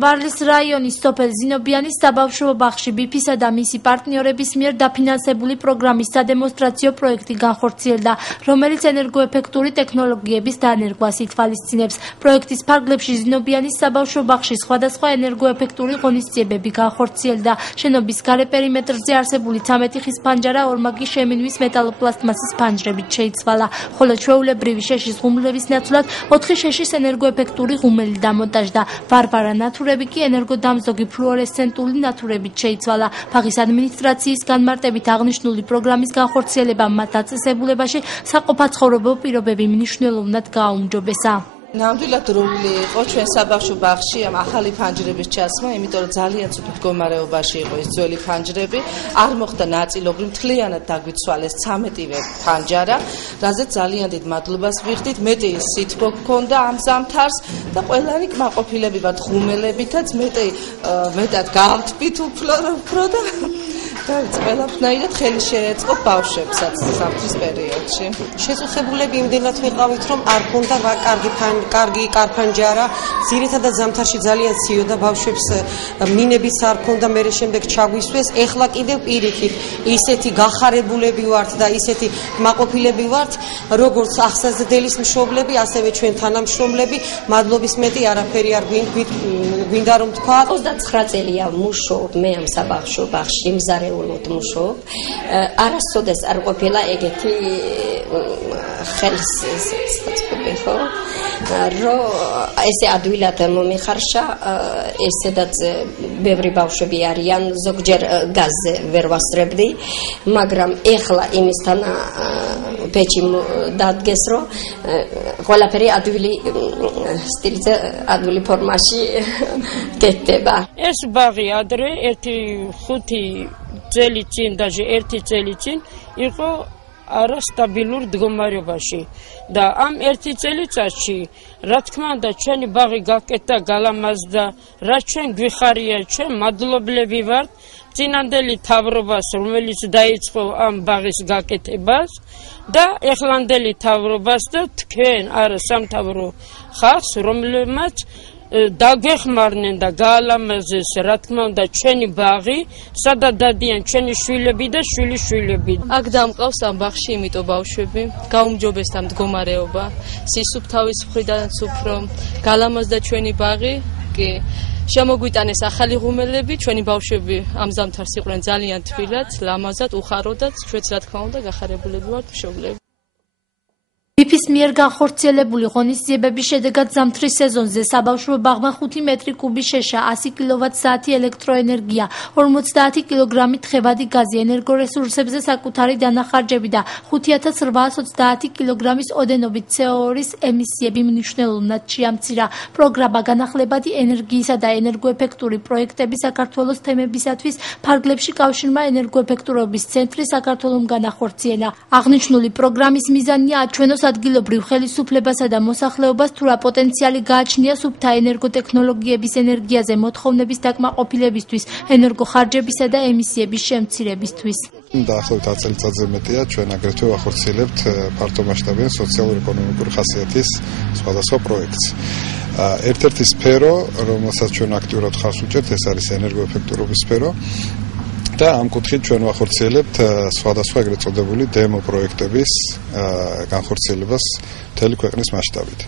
ვარლის რაიონის სოფელ ზინობიანის საბავშვო ბაღში ბიფისა და მისი პარტნიორების მიერ დაფინანსებული პროგრამის სადემონსტრაციო პროექტი განხორციელდა, რომელიც ენერგოეფექტური ტექნოლოგიების დანერგვას ითვალისწინებს. პროექტის ფარგლებში ზინობიანის საბავშვო ბაღში სხვადასხვა ენერგოეფექტური ღონისძიებები განხორციელდა. შენობის გარე პერიმეტრზე არსებული 13 ხის ფანჯარა ორმაგი შემინვის მეტალოპლასტმასის ფანჯრებით შეიცვალა, ხოლო ჩვეულებრივი შეშის ღუმლების ნაცვლად 4 შეშის ენერგოეფექტური ღუმელი დამონტაჟდა. ვარვარა ნათურები კი ენერგოდამზოგი ფლუორესცენტული ნათურებით შეიცვალა. ბაღის ადმინისტრაციის განმარტებით აღნიშნული პროგრამის განხორციელებამ მათ დაწესებულებაში საყოფაცხოვრებო პირობები მნიშვნელოვნად გააუმჯობესა. ნამდვილად როლი იყო ჩვენ საბავშვო ბაღში ამ ახალი ფანჯრების ჩასმა, იმიტომ რომ ძალიან ცუდ მდგომარეობაში იყო ეს ძველი ფანჯრები, არ მოხდა ნაწილობრივ მთლიანად დაგვიცვალეს 13-ვე ფანჯარა, რაზეც ძალიან დიდ მადლობას ვიხდით. მეტი სითბო გქონდა ამ ზამთარს და ყველანი კმაყოფილები ვართ ღუმელებითაც, მეტად გავთვით უფრო და ყველაფერად ხელი შეეწყო ბავშვებსაც ზამთრის პერიოდში. შესაძლებლები იმდენად ვიყავით, რომ არ ქონდა კარგი კარფანჯარა, ძირითადად ზამთარში ძალიან ციოდა ბავშვებს, მინებიც არ ქონდა, მერე შემდეგ ჩაგვისვეს. ეხლა კიდევ პირიქით ისეთი გახარებულები ვართ და ისეთი კმაყოფილები ვართ, როგორც ახსაზრდელის მშობლები, ასევე ჩვენ თანამშრომლები. მადლობის მეტი არაფერი არ გვინდა რომ თქვა. 29 წელია ვმუშაობ მე ამ საბავშვო ბაღში, მზარეულოდ მუშაობ. არასოდეს არ ყოფილა ეგეთი ხელსაწყობი, ხო? რომ ესე ადვილად მომიხარშა, ესედაც ბევრი ბავშვები არიან, ზოგჯერ გაზზე ვერ ვასწრებდი, მაგრამ ეხლა იმისთან პეჩი დადგეს, რომ ყველაფერი ადვილი სტილზე, ადვილი ფორმაში გეთდება. ეს ბაღი ადრე 1-5 წელი წინ, даже 1 წელი წინ იყო არასტაბილურ მდგომარეობაში და ამ 1 წელიწადში, რა თქმა უნდა, ჩვენი ბაღი გაკეთდა, გალამაზდა, რაც ჩვენ გვიხარია, ჩვენ მადლობლები ვართ წინანდელი მთავრობას, რომელიც დაიწყო ამ ბაღის გაკეთებას და ეხლანდელი მთავრობას და თქვენ სამთავრო ხალხს, რომელმაც დაგვეხმარნენ და გაალამაზეს, რა თქმა უნდა, ჩვენი ბაღი, სადაც დადიან ჩვენი შვილები და შვილიშვილები. აქ დამყავს ამ ბაღში იმიტომ ბავშვები, გაუმჯობესდა მდგომარეობა, სისუფთავის მხრიდანაც უფრო გაალამაზდა ჩვენი ბაღი, კი შემოგვიტანეს ახალი ღუმელები, ჩვენი ბავშვები ამ ზამთარს იყვნენ ძალიან თბილად, ლამაზად, უხაროდაც, ჩვენც რა თქმა უნდა გახარებულები ვართ მშობლები. ბიფის მიერ განხორციელებული ღონისძიებების შედეგად ზამთრის სეზონზე საბავშვო ბაღმა 5 მეტრი კუბის შეშა, 100 კილოვატ-საათი ელექტროენერგია, 50 კილოგრამი თხევადი გაზი, ენერგორესურსებზე საკუთარი დანახარჯები და 5830 კილოგრამის ოდენობით CO2-ის ემისიები მნიშვნელოვნად შეამცირა. პროგრამა განახლებადი ენერგიისა და ენერგოეფექტური პროექტები საქართველოს თემებისათვის ფარგლებში კავშირმა ენერგოეფექტურობის ცენტრი საქართველომ განახორციელა. აღნიშნული პროგრამის მიზანია აჩვენოს ადგილობრივ ხელისუფლებასა და მოსახლეობას თუ რა პოტენციალი გააჩნია სუფთა ენერგოტექნოლოგიების ენერგიაზე მოთხოვნების დაკმაყოფილებისთვის, ენერგოხარჯებისა და ემისიების შემცირებისთვის. დაახლოებით 10 წელიწადზე მეტია ჩვენ აგრეთვე ვახორციელებთ ფართომასშტაბიან სოციალურ-ეკონომიკური ხასიათის სხვადასხვა პროექტს. ერთ-ერთი სფერო, რომელსაც ჩვენ აქტიურად ხარს უჭერთ, ეს არის ენერგოეფექტურობის სფერო. და ამ კუთხით ჩვენ ვახორციელებთ სხვადასხვა ეგრეთ წოდებული დემო პროექტების განხორციელებას მთელი ქვეყნის მასშტაბით.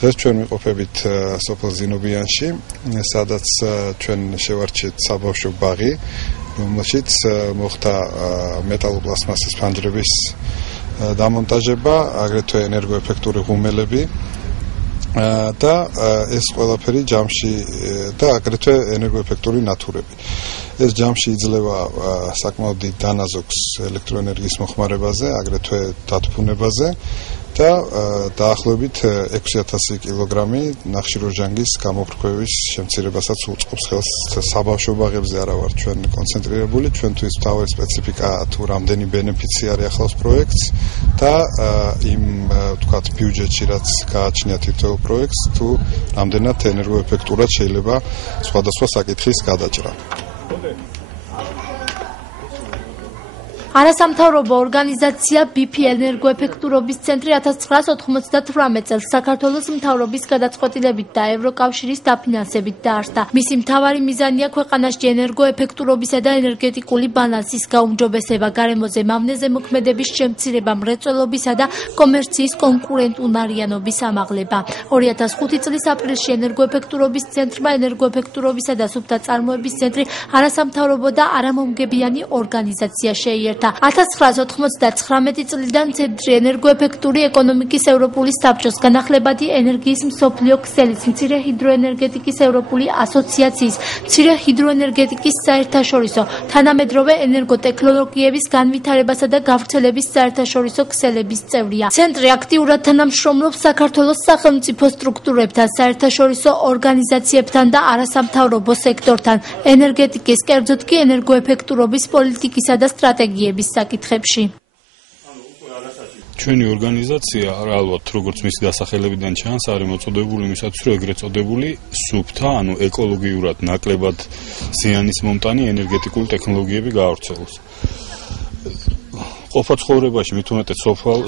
დღეს ჩვენ ვიყოფებით სოფელ ზინობიანში, სადაც ჩვენ შევარჩიეთ საბავშვო ბაღი, რომელშიც მოხდა მეტალოპლასტმასის ფანჯრების დამონტაჟება, აგრეთვე ენერგოეფექტური ღუმელები და ეს ყველაფერი ჯამში და აგრეთვე ენერგოეფექტური ნათურები. ეს ჯამში იძლევა საკმაოდ დიდ დანაზოგს ელექტროენერგიის მოხმარებაზე, აგრეთვე დათბუნებაზე და დაახლოებით 6000 კილოგრამი ნახშირორჟანგის გამოფრქვევის შემცირებასაც უწყობს ხელს. საბავშვო ბაღებზე არა ვართ ჩვენ კონცენტრირებული, ჩვენთვის მთავარი სპეციფიკა თუ რამდენი ბენეფიცი ახლავს პროექტს და იმ ვთქვათ ბიუჯეტში რაც გააჩნია თითოეულ პროექტს, თუ რამდენად ენერგოეფექტურად შეიძლება სხვადასხვა საკითხის გადაჭრა. არასამთავრობო ორგანიზაცია BP ენერგოეფექტურობის ცენტრი 1998 წელს საქართველოს მთავრობის გადაწყვეტილებით და ევროკავშირის დაფინანსებით დაარსდა. მისი მთავარი მიზანია ქვეყანაში ენერგოეფექტურობისა და ენერგეტიკული ბალანსის გაუმჯობესება, გარემოზე მავნეზე მოქმედების შემცირება, მრეწველობისა და კომერციის კონკურენტუნარიანობის ამაღლება. 2005 წლის აპრილში ენერგოეფექტურობის ცენტრმა ენერგოეფექტურობისა და სუფთა წარმოების ცენტრი არასამთავრობო და არამომგებიანი ორგანიზაცია შეიერთა. 1999 წლიდან ცენტრი ენერგოეფექტური ეკონომიკის ევროპული საბჭოს, განახლებადი ენერგიის მსოფლიო ქსელის, მცირე ჰიდროენერგეტიკის ევროპული ასოციაციის, მცირე ჰიდროენერგეტიკის საერთაშორისო, თანამედროვე ენერგოტექნოლოგიების განვითარებასა და გავრცელების საერთაშორისო ქსელების წევრია. ცენტრი აქტიურად თანამშრომლობს საქართველოს სახელმწიფო სტრუქტურებთან, საერთაშორისო ორგანიზაციებთან და არასამთავრობო სექტორთან, ენერგეტიკის, კერძოდ კი ენერგოეფექტურობის პოლიტიკისა და სტრატეგიების საკითხებში. ჩვენი ორგანიზაცია ალბათ როგორც მის დასახელებიდან ჩანს არის მოწოდებული იმისათვის რომ ეგრეთ წოდებული სუფთა, ეკოლოგიურად ნაკლებად ზიანის მომტანი ენერგეტიკული ტექნოლოგიები გაავრცელოს. ყოფა ცხოვრებაში მით უმეტეს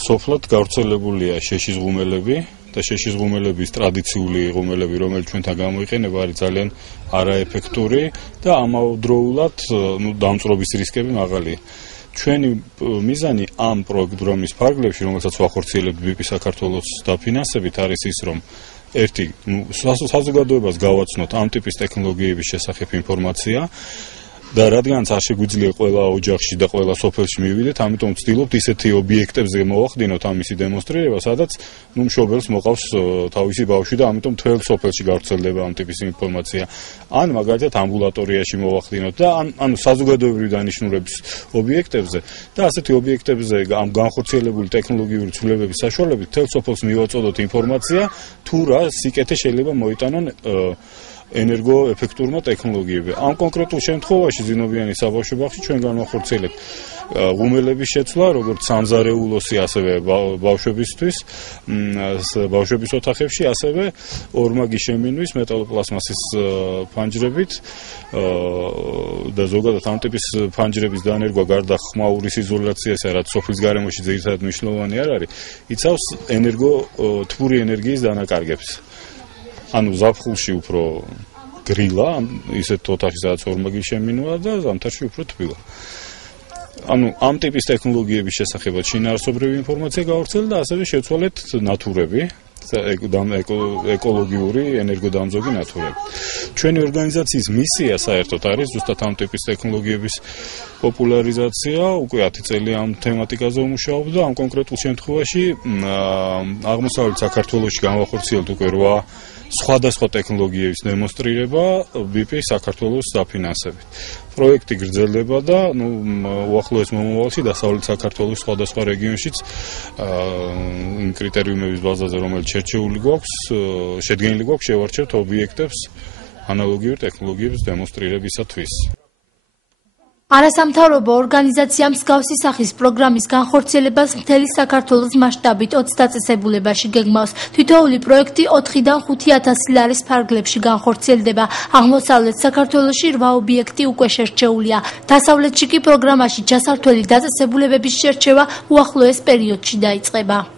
სოფლად გავრცელებულია შეშის ღუმელები და შეშის ღუმელების ტრადიციული ღუმელები, რომელიც ჩვენთან გამოიყენება, არის ძალიან არაეფექტური და ამავდროულად დამწრობის რისკები მაღალია. ჩვენი მიზანი ამ პროგრამის ფარგლებში, რომელსაც ვახორციელებთ BP საქართველოს დაფინანსებით, არის ის, რომ ერთი საზოგადოებას გავაცნოთ ამ ტიპის ტექნოლოგიების შესახებ ინფორმაცია და რადგანაც არ შეგვიძლია ყველა ოჯახში და ყველა სოფელში მივიდეთ, ამიტომ ვცდილობთ ისეთი ობიექტებზე მოვახდინოთ ამისი დემონსტრირება, სადაც მშობელს მოყავს თავისი ბავშვი და ამიტომ მთელ სოფელში გავრცელდება ამ ტიპის ინფორმაცია. ან მაგალითად ამბულატორიაში მოვახდინოთ და ან საზოგადოებრივი დანიშნულების ობიექტებზე და ასეთი ობიექტებზე ამ განხორციელებული ტექნოლოგიური ცვლილებების საშუალებით მთელ სოფელს მივაწოდოთ ინფორმაცია, თუ რა სიკეთე შეიძლება მოიტანონ ენერგოეფექტურმა ტექნოლოგიები. ამ კონკრეტულ შემთხვევაში ზინობიანის საბავშვო ბაღში ჩვენ განვახორციელებთ ღუმელების შეცვლა, როგორც სამზარეულოსი, ასევე ბავშვებისთვის, ბავშვების ოთახებში, ასევე ორმაგი შემინვის მეტალოპლასმასის ფანჯრებით და ზოგადად ამ ტიპის ფანჯრების დანერგვა გარდა ხმაურის იზოლაციისა, რაც სოფლის გარემოში ძირითადად მნიშვნელოვანი არ არის, იცავს თბური ენერგიის დანაკარგებს. ანუ ზაფხულში უფრო გრილა, ისეთ ოთახში სადაც ორმაგი შემინვა და ზამთარში უფრო თბილა. ანუ ამ ტიპის ტექნოლოგიების შესახებაც შინაარსობრივი ინფორმაცია გავავრცელეთ და ასევე შევცვალეთ ნატურები, ეკოლოგიური ენერგოდამზოგი ნატურები. ჩვენი ორგანიზაციის მისია საერთოდ არის ზუსტად ამ ტიპის ტექნოლოგიების პოპულარიზაცია, უკვე 10 წელი ამ თემატიკაზე ვმუშაობ და ამ კონკრეტულ შემთხვევაში აღმოსავლეთ საქართველოში განვახორციელებთ უკვე 8 სხვადასხვა ტექნოლოგიების დემონსტრირება BP საქართველოს დაფინანსებით. პროექტი გრძელდება და უახლოეს მომავალში დასავლეთ საქართველოს სხვადასხვა რეგიონშიც იმ კრიტერიუმების ბაზაზე, რომელიც შერჩეული გვაქვს, შედგენილი გვაქვს, შევარჩევთ ობიექტებს ანალოგიური ტექნოლოგიების დემონსტრირებისათვის. არასამთავრობო ორგანიზაცია მსგავსი სახის პროგრამის განხორციელებას მთელი საქართველოს მასშტაბით 20 დაწესებულებაში გეგმავს. თითოეული პროექტი 4-დან 5,000 ლარის ფარგლებში განხორციელდება. აღმოსავლეთ საქართველოში 8 ობიექტი უკვე შერჩეულია. დასავლეთში კი პროგრამაში ჩასართველი დაწესებულებების შერჩევა უახლოეს პერიოდში დაიწყება.